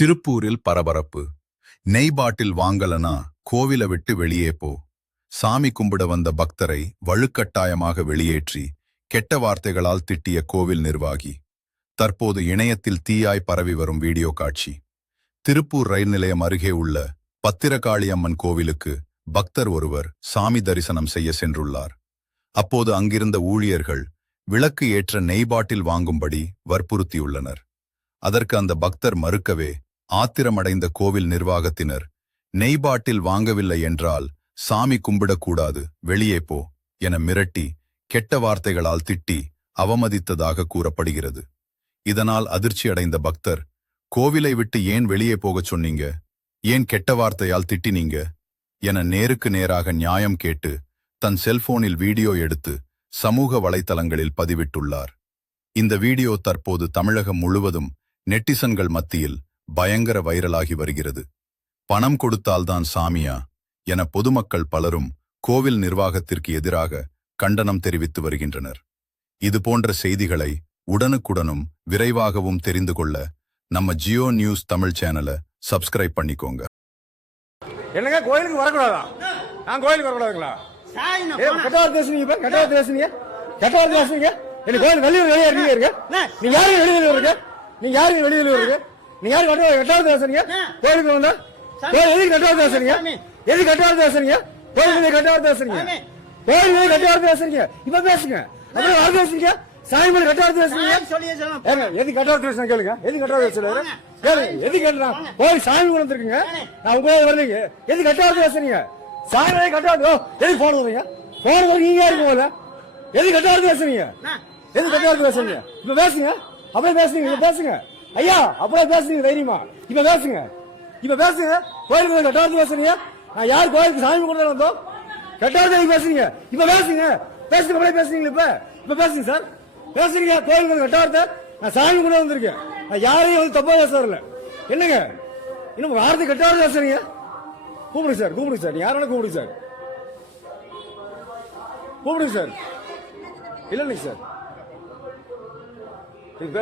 திருப்பூரில் பரபரப்பு. நெய் பாட்டில் வாங்கலனா கோவில விட்டு வெளியே போ. சாமி கும்பிட வந்த பக்தரை வலுக்கட்டாயமாக வெளியேற்றி கெட்ட வார்த்தைகளால் திட்டிய கோவில் நிர்வாகி. தற்போது இணையத்தில் தீயாய் பரவி வரும் வீடியோ காட்சி. திருப்பூர் ரயில் நிலையம் அருகே உள்ள பத்திரகாளியம்மன் கோவிலுக்கு பக்தர் ஒருவர் சாமி தரிசனம் செய்ய சென்றுள்ளார். அப்போது அங்கிருந்த ஊழியர்கள் விளக்கு ஏற்ற நெய் பாட்டில் வாங்கும்படி வற்புறுத்தியுள்ளனர். அதற்கு அந்த பக்தர் மறுக்கவே ஆத்திரமடைந்த கோவில் நிர்வாகத்தினர், நெய் பாட்டில் வாங்கவில்லை என்றால் சாமி கும்பிடக்கூடாது, வெளியே போ என மிரட்டி கெட்ட வார்த்தைகளால் திட்டி அவமதித்ததாக கூறப்படுகிறது. இதனால் அதிர்ச்சியடைந்த பக்தர், கோவிலை விட்டு ஏன் வெளியே போகச் சொன்னீங்க, ஏன் கெட்ட வார்த்தையால் திட்டினீங்க என நேருக்கு நேராக நியாயம் கேட்டு தன் செல்போனில் வீடியோ எடுத்து சமூக வலைத்தளங்களில் பதிவிட்டுள்ளார். இந்த வீடியோ தற்போது தமிழகம் முழுவதும் நெட்டிசன்கள் மத்தியில் பயங்கர வைரலாகி வருகிறது. பணம் கொடுத்தால்தான் சாமியா என பொதுமக்கள் பலரும் கோவில் நிர்வாகத்திற்கு எதிராக கண்டனம் தெரிவித்து வருகின்றனர். இதுபோன்ற செய்திகளை உடனுக்குடனும் விரைவாகவும் தெரிந்து கொள்ள நம்ம ஜியோ நியூஸ் தமிழ் சேனலை சப்ஸ்கிரைப் பண்ணிக்கோங்க. என்னங்க கோயிலுக்கு வரக்கூடாதா? நான் கோயிலுக்கு வரக்கூடாதுங்களா? கட்டாவது பேசுனீங்க, கட்டாவது பேசுனீங்க, கட்டாவது பேசுனீங்க. எனக்கு கோயில் வெளியூர் வெளியே இருக்கீங்க. நீங்க யாரும் வெளியூர் இருக்கு, நீங்க யாரும் வெளியூர் இருக்கு, நீங்க யாரும் கட்டாவது பேசுறீங்க? கோயிலுக்கு வந்தா எதுக்கு கட்டாவது பேசுறீங்க? எது கட்டாவது பேசுறீங்க? கோயிலுக்கு கட்டாவது பேசுறீங்க, கோயிலுக்கு கட்டாவது பேசுறீங்க. இப்ப பேசுங்க, அப்புறம் யார் பேசுறீங்க? சாமி மேல கட்டாவது பேசுறீங்க. எது கட்டாவது பேசுறேன் கேளுங்க. எது கட்டாவது பேசுறாரு கேளுங்க. எது கேட்டுறான்? கோயில் சாமி கூட வந்துருக்குங்க, நான் உங்க வரலீங்க. எது கட்டாவது பேசுறீங்க? சாமி மேல கட்டாவது எது போன வரீங்க? போன வரைக்கும் நீங்க யாருக்கு போல? எது கட்டாவது பேசுறீங்க? எது கட்டாவது பேசுறீங்க? இப்ப பேசுங்க, அப்படியே பேசுங்க, இப்ப பேசுங்க ஐயா, அப்படியே பேசுங்க தைரியமா. இப்ப பேசுங்க, இப்ப பேசுங்க. கோயிலுக்கு கட்டாவது பேசுறீங்க. நான் யார் கோயிலுக்கு சாமி கூட வந்தோம், கட்டாவது பேசுறீங்க. இப்ப பேசுங்க, பேசுங்க, அப்படியே பேசுறீங்க. இப்ப பேசுங்க சார், பேசுறீங்க. கோயிலுக்கு கட்டாவது நான் சாமி கூட வந்திருக்கேன். நான் யாரையும் வந்து தப்பா பேச வரல. என்னங்க இன்னும் வார்த்தை கட்டாவது பேசுறீங்க? கூப்பிடுங்க சார், கூப்பிடுங்க சார், யாரால கூப்பிடுங்க சார், கூப்பிடுங்க சார். இல்லைங்க சார்,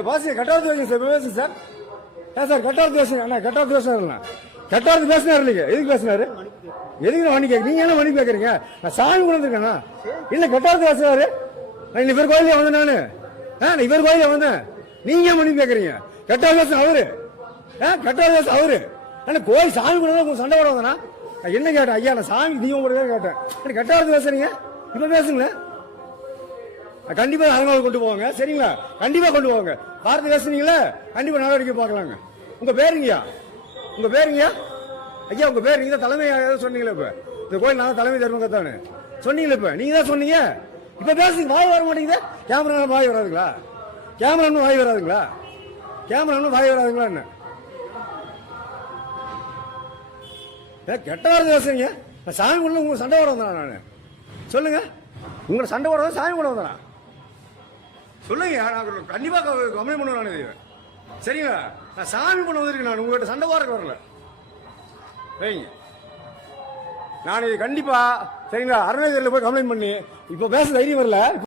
பாசி கட்டாவது பேசுங்க சார், பேசுங்க சார். ஏன் சார் கட்டாவது பேசுங்க? அண்ணா கட்டாவது பேசுனாருண்ணா, கட்டாவது பேசினாரு இல்லைங்க. எதுக்கு பேசினாரு? எதுக்கு மணி கேட்க? நீங்க என்ன மணி கேட்கறீங்க? நான் சாமி கொண்டு வந்திருக்கேண்ணா. இல்ல கட்டாவது பேசுறாரு. இவர் கோயிலே வந்தேன் நானு, இவர் கோயிலே வந்தேன். நீங்க மணி கேட்கறீங்க? கட்டாவது பேச அவரு, கட்டாவது பேச அவரு. கோயில் சாமி கூட சண்டை போட வந்தேனா? நான் என்ன கேட்டேன்? ஐயா நான் சாமி தீபம் கூட கேட்டேன். கட்டாவது பேசுறீங்க, இப்ப பேசுங்களேன். கண்டிப்பா அரங்காவது கொண்டு போவாங்க, சரிங்களா? கண்டிப்பா கொண்டு போவாங்க. வார்த்தை பேசுனீங்களா? கண்டிப்பா நடவடிக்கை பார்க்கலாங்க. உங்க பேருங்கய்யா, உங்க பேருங்கய்யா? ஐயா உங்க பேர், நீங்க தான் தலைமை சொன்னீங்களா? இப்ப இந்த கோயில் நான் தலைமை தர்மகத்தானு சொன்னீங்களா? இப்ப நீங்க தான் சொன்னீங்க. இப்ப பேசுங்க, வாய் வர மாட்டேங்குது. கேமரா வாய் வராதுங்களா? கேமரா வாய் வராதுங்களா? கேமரா வாய் வராதுங்களா? என்ன கெட்ட வார்த்தை பேசுறீங்க? சாமி கூட உங்க சண்டை போட வந்தேன் நான். சொல்லுங்க, உங்களை சண்டை போட சாமி கூட வந்தேனா? சொல்லுங்க, நான் கண்டிப்பா கம்ப்ளைண்ட் பண்ணுவேன். சரிங்களா? நான் சாமி பண்ண வந்திருக்கேன். நான் உங்ககிட்ட சண்டை போறதுக்கு வரல. வைங்க, நான் கண்டிப்பா சரிங்களா அறநிலையத்துறையில போய் கம்ப்ளைண்ட் பண்ணி இப்ப பேச தைரியம் வரல.